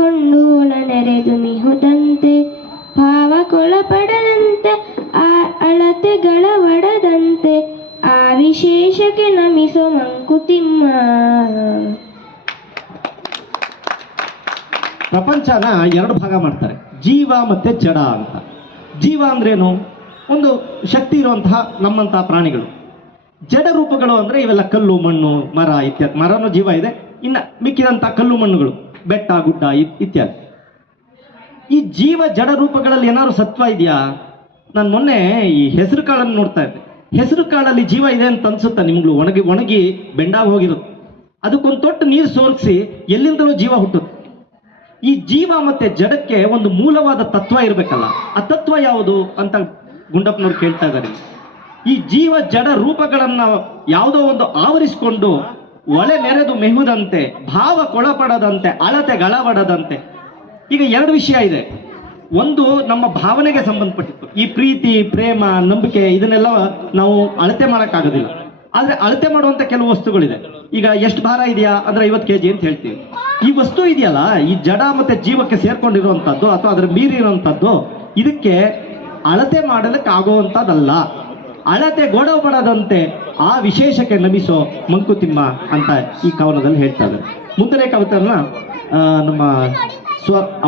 ಆವರಿಸಿಕೊಂಡು ಒಳನೆರೆದು ಮಿಹುದಂತೆ ಭಾವಕ್ಕೊಳಪಡದಂತೆ ಆ ಅಳತೆಗಳ ಒಡದಂತೆ ಆ ವಿಶೇಷಕ್ಕೆ ನಮಿಸೋ ಮಂಕುತಿಮ್ಮ. ಪ್ರಪಂಚನ ಎರಡು ಭಾಗ ಮಾಡ್ತಾರೆ, ಜೀವ ಮತ್ತೆ ಜಡ ಅಂತ. ಜೀವ ಅಂದ್ರೇನು? ಒಂದು ಶಕ್ತಿ ಇರುವಂತಹ ನಮ್ಮಂತಹ ಪ್ರಾಣಿಗಳು. ಜಡ ರೂಪಗಳು ಅಂದ್ರೆ ಇವೆಲ್ಲ ಕಲ್ಲು ಮಣ್ಣು ಮರ ಇತ್ಯಾದಿ. ಮರನೂ ಜೀವ ಇದೆ, ಇನ್ನ ಮಿಕ್ಕಿದಂತಹ ಕಲ್ಲು ಮಣ್ಣುಗಳು, ಬೆಟ್ಟ ಗುಡ್ಡ ಇತ್ಯಾದಿ. ಈ ಜೀವ ಜಡ ರೂಪಗಳಲ್ಲಿ ಏನಾದ್ರು ಸತ್ವ ಇದೆಯಾ? ನಾನು ಮೊನ್ನೆ ಈ ಹೆಸರು ಕಾಳನ್ನು ನೋಡ್ತಾ ಇದ್ದೆ. ಹೆಸರು ಕಾಳಲ್ಲಿ ಜೀವ ಇದೆ ಅಂತ ಅನ್ಸುತ್ತಾ ನಿಮ್ಗಳು? ಒಣಗಿ ಒಣಗಿ ಬೆಂಡಾಗಿ ಹೋಗಿರುತ್ತೆ. ಅದಕ್ಕೊಂದು ತೊಟ್ಟು ನೀರು ಸೋರಿಸಿ ಎಲ್ಲಿಂದಲೂ ಜೀವ ಹುಟ್ಟುತ್ತೆ. ಈ ಜೀವ ಮತ್ತೆ ಜಡಕ್ಕೆ ಒಂದು ಮೂಲವಾದ ತತ್ವ ಇರಬೇಕಲ್ಲ, ಆ ತತ್ವ ಯಾವುದು ಅಂತ ಗುಂಡಪ್ಪನವ್ರು ಕೇಳ್ತಾ ಇದ್ದಾರೆ. ಈ ಜೀವ ಜಡ ರೂಪಗಳನ್ನ ಯಾವುದೋ ಒಂದು ಆವರಿಸಿಕೊಂಡು ಒಳೆ ನೆರೆದು ಮೆಹುದಂತೆ ಭಾವಕ್ಕೊಳಪಡದಂತೆ ಅಳತೆಗಳಬಡದಂತೆ. ಈಗ ಎರಡು ವಿಷಯ ಇದೆ. ಒಂದು ನಮ್ಮ ಭಾವನೆಗೆ ಸಂಬಂಧಪಟ್ಟಿತ್ತು. ಈ ಪ್ರೀತಿ ಪ್ರೇಮ ನಂಬಿಕೆ ಇದನ್ನೆಲ್ಲ ನಾವು ಅಳತೆ ಮಾಡೋಕ್ಕಾಗೋದಿಲ್ಲ. ಆದ್ರೆ ಅಳತೆ ಮಾಡುವಂತ ಕೆಲವು ವಸ್ತುಗಳಿದೆ. ಈಗ ಎಷ್ಟು ಭಾರ ಇದೆಯಾ ಅಂದ್ರೆ 50 kg ಅಂತ ಹೇಳ್ತೀವಿ. ಈ ವಸ್ತು ಇದೆಯಲ್ಲ, ಈ ಜಡ ಮತ್ತೆ ಜೀವಕ್ಕೆ ಸೇರ್ಕೊಂಡಿರುವಂತದ್ದು ಅಥವಾ ಅದರ ಮೀರಿರುವಂತದ್ದು, ಇದಕ್ಕೆ ಅಳತೆ ಮಾಡಲಿಕ್ಕೆ ಆಗುವಂತದ್ದಲ್ಲ. ಅಳತೆ ಗೊಡಬಡದಂತೆ ಆ ವಿಶೇಷಕ್ಕೆ ನಮಿಸೋ ಮಂಕುತಿಮ್ಮ ಅಂತ ಈ ಕವನದಲ್ಲಿ ಹೇಳ್ತಾ ಇದ್ದಾರೆ. ಮುಂದಿನ ಕವಿತೆಯನ್ನ ನಮ್ಮ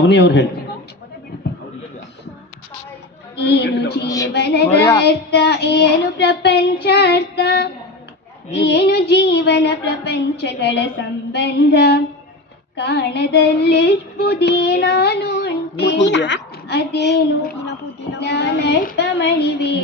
ಅವನಿಯವರು ಹೇಳ್ತಾರೆ. ಏನು ಜೀವನದ ಅರ್ಥ, ಏನು ಪ್ರಪಂಚ ಅರ್ಥ, ಏನು ಜೀವನ ಪ್ರಪಂಚಗಳ ಸಂಬಂಧ, ಕಾಣದಲ್ಲಿರುವುದೇ ನಾನು ಉಂಟೆ, ಅದೇನು ನಾನಲ್ಪ ಮಣಿವೆ.